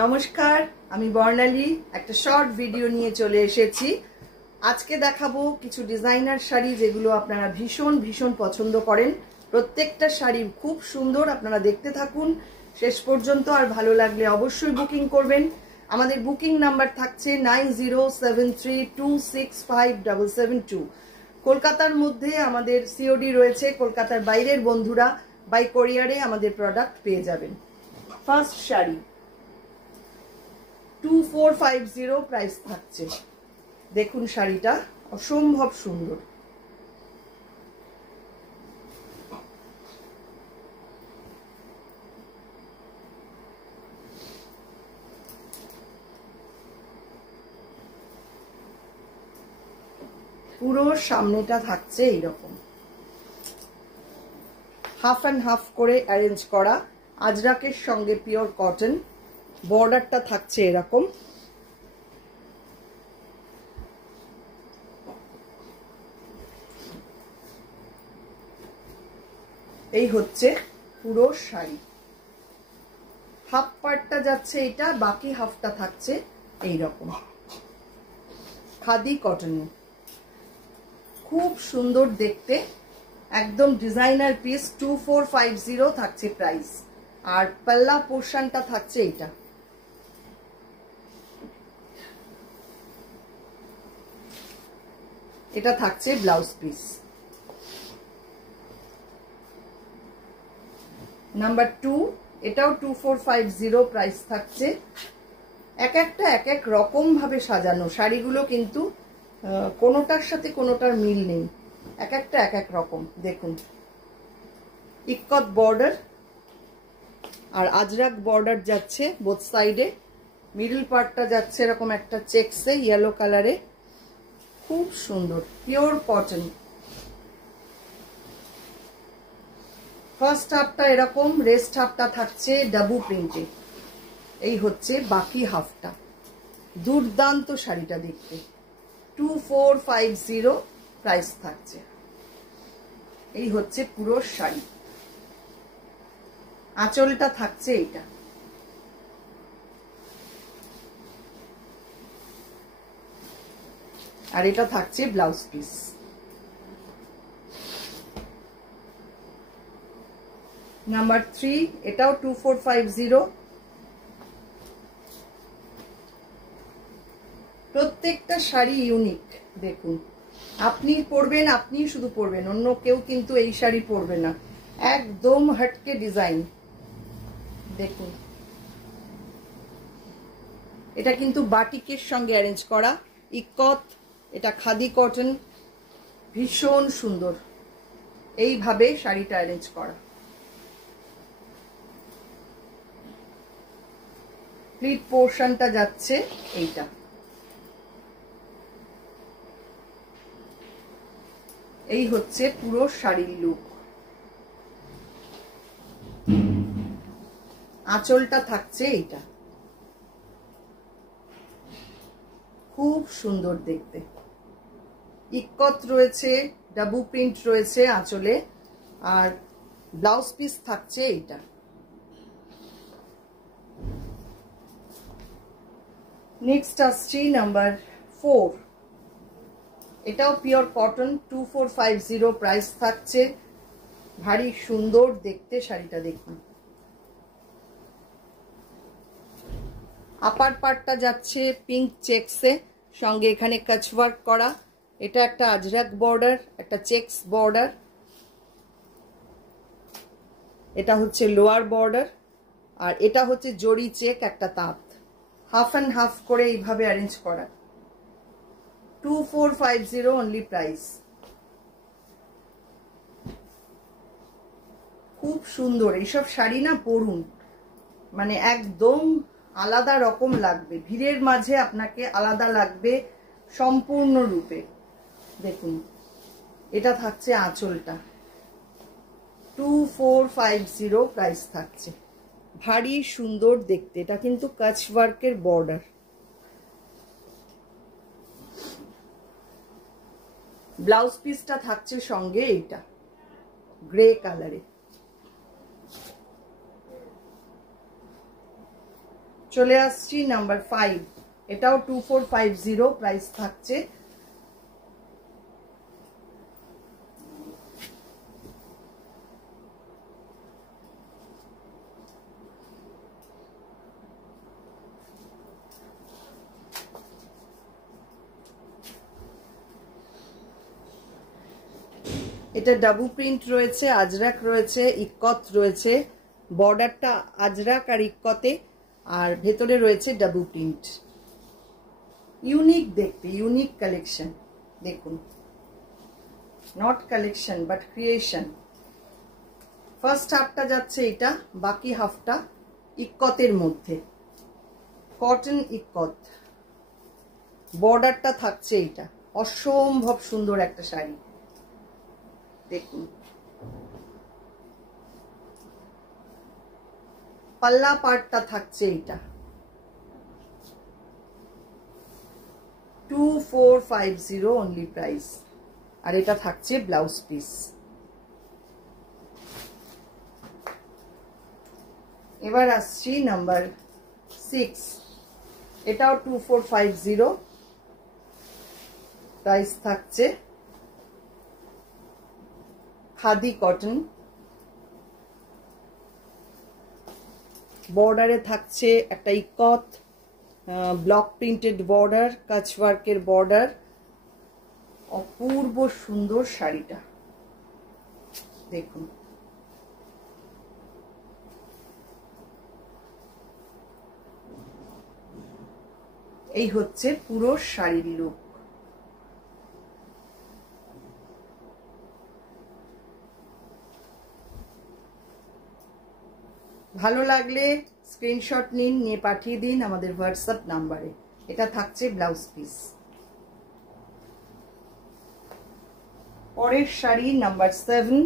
নমস্কার, আমি বর্ণালী একটা শর্ট ভিডিও নিয়ে চলে এসেছি। আজকে দেখাবো কিছু ডিজাইনার শাড়ি যেগুলো আপনারা ভীষণ ভীষণ পছন্দ করেন। প্রত্যেকটা শাড়ি খুব সুন্দর, আপনারা দেখতে থাকুন শেষ পর্যন্ত। আর ভালো লাগলে অবশ্যই বুকিং করবেন। আমাদের বুকিং নাম্বার থাকছে 9073265772। কলকাতার মধ্যে আমাদের সিওডি রয়েছে, কলকাতার বাইরের বন্ধুরা বাই কোরিয়ারে আমাদের প্রোডাক্ট পেয়ে যাবেন। ফার্স্ট শাড়ি 2450 প্রাইস থাকছে। দেখুন শাড়িটা অসম্ভব সুন্দর। পুরো সামনেটা থাকছে এইরকম হাফ অ্যান্ড হাফ করে অ্যারেঞ্জ করা, আজরাকের সঙ্গে পিওর কটন। বর্ডারটা থাকছে এরকম। এই হচ্ছে পুরো শাড়ি। হাফ পার্টটা যাচ্ছে এটা, বাকি হাফটা থাকছে এইরকম খাদি কটনে। খুব সুন্দর দেখতে, একদম ডিজাইনার পিস। 2450 থাকছে প্রাইস। আর পাল্লা পোর্শনটা থাকছে এইটা। এটা থাকছে ব্লাউজ পিস। নাম্বার 2, এটাও 2450 প্রাইস থাকছে। এক একটা এক এক রকম ভাবে সাজানো শাড়িগুলো, কিন্তু কোনোটার সাথে কোনোটার মিল নেই, এক একটা এক এক রকম। দেখুন ইক্কত বর্ডার আর আজরাক বর্ডার যাচ্ছে বোথ সাইডে। মিডল পার্টটা যাচ্ছে এরকম একটা চেকসে ইয়েলো কালারে। খুব সুন্দর পিওর কটন। ফার্স্ট হাফটা এরকম, রেস্ট হাফটা থাকছে ডাবু প্রিন্টে। এই হচ্ছে বাকি হাফটা। দুর্দান্ত শাড়িটা দেখতে। 2450 প্রাইস থাকছে। এই হচ্ছে পুরো শাড়ি। আঁচলটা থাকছে এইটা। আর এটা থাকছে ব্লাউজ পিস। নাম্বার 3, এটাও 2450। প্রত্যেকটা শাড়ি ইউনিক। দেখুন আপনি পরবেন, আপনি শুধু পরবেন, অন্য কেউ কিন্তু এই শাড়ি পরবে না। একদম হটকে ডিজাইন। দেখুন এটা কিন্তু বাটিকের সঙ্গে অ্যারেঞ্জ করা ইক্কত। এটা খাদি কটন, ভীষণ সুন্দর। এইভাবে শাড়িটা অ্যারেঞ্জ করা। প্লিট পোর্শনটা যাচ্ছে এইটা। এই হচ্ছে পুরো শাড়ির লুক। আঁচলটা থাকছে এইটা। খুব সুন্দর দেখতে। ইক্কত রয়েছে, ডাবু প্রিন্ট রয়েছে আঁচলে। আর ব্লাউজ পিস থাকছে এইটা। নেক্সট আসছি নাম্বার 4। এটাও পিওর কটন, 2450 প্রাইস থাকছে। ভারী সুন্দর দেখতে শাড়িটা। দেখুন আপার পার্টটা যাচ্ছে পিঙ্ক চেকসে, সঙ্গে এখানে কাচওয়ার্ক করা। এটা একটা আজরাক বর্ডার, একটা চেকস বর্ডার। এটা হচ্ছে লোয়ার বর্ডার। আর এটা হচ্ছে জরি চেক একটা তাঁত। হাফ অ্যান্ড হাফ করে এইভাবে অ্যারেঞ্জ করা। 2450 অনলি প্রাইস। খুব সুন্দর এইসব শাড়ি না, পরুন, মানে একদম আলাদা রকম লাগবে। ভিড়ের মাঝে আপনাকে আলাদা লাগবে সম্পূর্ণরূপে। দেখুন এটা থাকছে আঁচলটা। 2450 প্রাইস থাকছে। ভারী সুন্দর দেখতে। এটা কিন্তু কাচওয়ার্কের বর্ডার। ব্লাউজ পিসটা থাকছে সঙ্গে এইটা গ্রে কালারে। চলে আসছি নাম্বার 5, এটাও 2450 প্রাইস থাকছে। এটা ডাবু প্রিন্ট রয়েছে, আজরাক রয়েছে, ইক্কত রয়েছে, বর্ডারটা আজরাক আর ইক্কতে, আর ভেতরে রয়েছে ডাবু প্রিন্ট। ইউনিক দেখতে, ইউনিক কালেকশন। দেখুন, not collection but creation. First হাফটা যাচ্ছে এটা, বাকি হাফটা ইক্কতের মধ্যে, কটন ইক্কত। বর্ডারটা থাকছে এটা, অসম্ভব সুন্দর একটা শাড়ি। দেখুন, পাল্লা পার্টটা থাকছে এটা, 2450 অনলি প্রাইস। আর এটা থাকছে ব্লাউজ পিস। এবার আসছি নাম্বার 6, এটাও 2450 প্রাইস থাকছে। খাদি কটন, বর্ডারে থাকছে একটা ইক্কত, ব্লক প্রিন্টেড বর্ডার, কাচওয়ার্কের বর্ডার। অপূর্ব সুন্দর শাড়িটা দেখুন। এই হচ্ছে পুরো শাড়ির লুক। ভালো লাগলে স্ক্রিনশট নিন, নিয়ে পাঠিয়ে দিন আমাদের হোয়াটসঅ্যাপ নাম্বারে। এটা থাকছে ব্লাউজ পিস। পরের শাড়ি নাম্বার 7,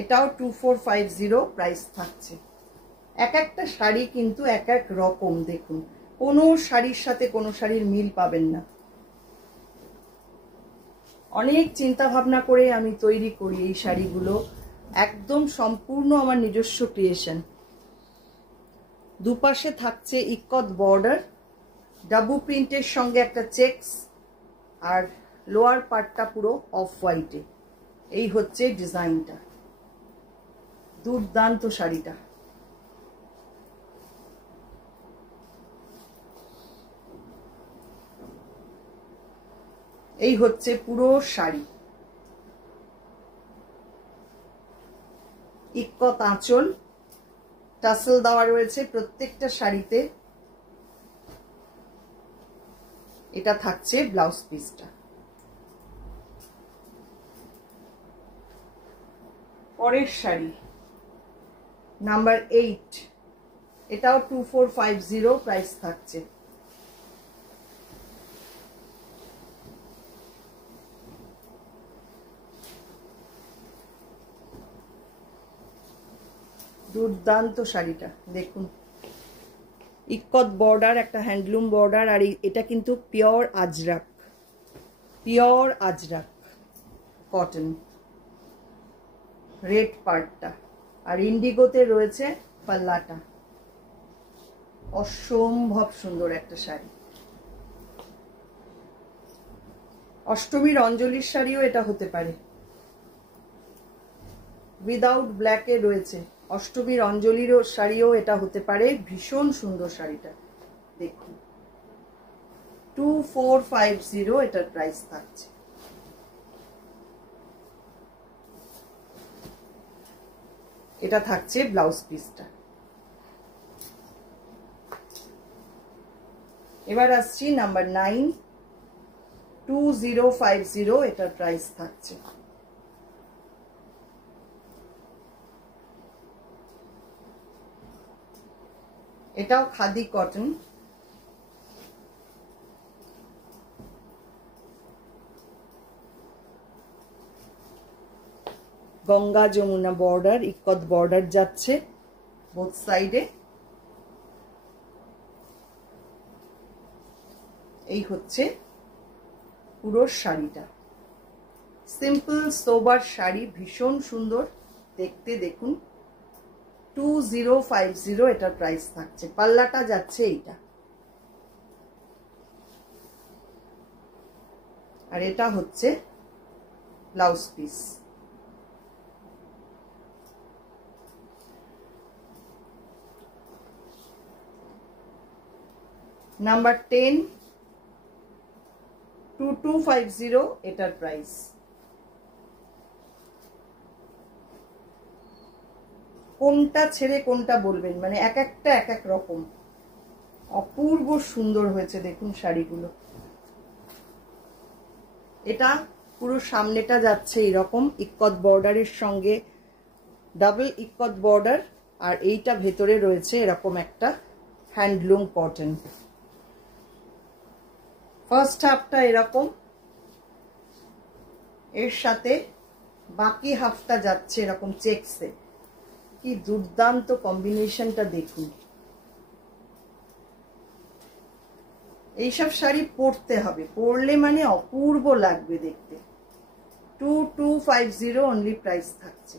এটাও 2450 প্রাইস থাকছে। এক একটা শাড়ি কিন্তু এক এক রকম। দেখুন, কোনো শাড়ির সাথে কোনো শাড়ির মিল পাবেন না। অনেক চিন্তা ভাবনা করে আমি তৈরি করি এই শাড়িগুলো, একদম সম্পূর্ণ আমার নিজস্ব ক্রিয়েশন। দুপাশে থাকছে ইক্কত বর্ডার, ডাবু প্রিন্টের সঙ্গে একটা চেকস, আর লোয়ার পার্টটা পুরো অফ হোয়াইটে। এই হচ্ছে ডিজাইনটা। দুর্দান্ত শাড়িটা। এই হচ্ছে পুরো শাড়ি। ইক্কত আঁচল, টাসেল দেওয়া রয়েছে প্রত্যেকটা শাড়িতে। এটা থাকছে ব্লাউজ পিসটা। পরের শাড়ি নাম্বার 8, এটাও 2450 প্রাইস থাকছে। দুর্দান্ত শাড়িটা দেখুন, ইক্কত বর্ডার, একটা হ্যান্ডলুম বর্ডার, আর এটা কিন্তু pure Ajrak, pure Ajrak cotton. Red পার্টটা আর ইন্ডিগোতে রয়েছে পাল্লাটা। অসম্ভব সুন্দর একটা শাড়ি। অষ্টমীর অঞ্জলির শাড়িও এটা হতে পারে। উইদাউট ব্ল্যাকে রয়েছে, অষ্টমীর অঞ্জলির শাড়িও এটা হতে পারে। ভীষণ সুন্দর শাড়িটা দেখুন, 2450 এটার প্রাইস থাকছে। এটা থাকছে ব্লাউজ পিসটা। এবার আসছি নাম্বার 9, 2050 এটার প্রাইস থাকছে। এটাও khadi cotton, Ganga Yamuna border, ikat border যাচ্ছে বোথ সাইডে। এই হচ্ছে পুরো শাড়িটা। সিম্পল সোবার শাড়ি, ভীষণ সুন্দর দেখতে। দেখুন, 2050 এটার প্রাইস থাকছে। পাল্লাটা যাচ্ছে এইটা, আর এটা হচ্ছে ব্লাউজ পিস। নাম্বার 10 2250 এটার প্রাইস। কোনটা ছেড়ে কোনটা বলবেন, মানে এক একটা এক এক রকম, অপূর্ব সুন্দর হয়েছে দেখুন শাড়িগুলো। এটা পুরো সামনেটা যাচ্ছে এরকম ইক্কত বর্ডারের সঙ্গে, ডাবল ইক্কত বর্ডার, আর এইটা ভেতরে রয়েছে এরকম একটা হ্যান্ডলুম কটন। ফার্স্ট হাফটা এরকম, এর সাথে বাকি হাফটা যাচ্ছে এরকম চেকসে। কি দুর্দান্ত কম্বিনেশনটা দেখুন। এইসব শাড়ি পরতে হবে, পরলে মানে অপূর্ব লাগবে দেখতে। 2250 অনলি প্রাইস থাকছে।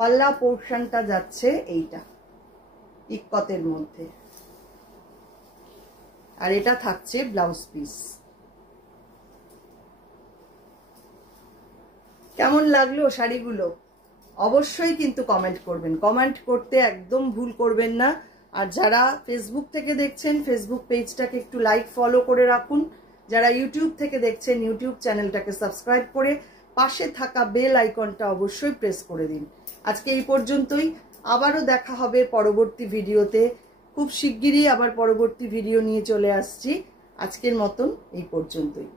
পাল্লা পোর্শনটা যাচ্ছে এইটা ইক্কতের মধ্যে, আর এটা থাকছে ব্লাউজ পিস। কেমন লাগলো শাড়িগুলো অবশ্যই কিন্তু কমেন্ট করবেন, কমেন্ট করতে একদম ভুল করবেন না। আর যারা ফেসবুক থেকে দেখছেন ফেসবুক পেজটাকে একটু লাইক ফলো করে রাখুন, যারা ইউটিউব থেকে দেখছেন ইউটিউব চ্যানেলটাকে সাবস্ক্রাইব করে পাশে থাকা বেল আইকনটা অবশ্যই প্রেস করে দিন। আজকে এই পর্যন্তই, আবারও দেখা হবে পরবর্তী ভিডিওতে। খুব শিগগিরই আবার পরবর্তী ভিডিও নিয়ে চলে আসছি। আজকের মতন এই পর্যন্তই।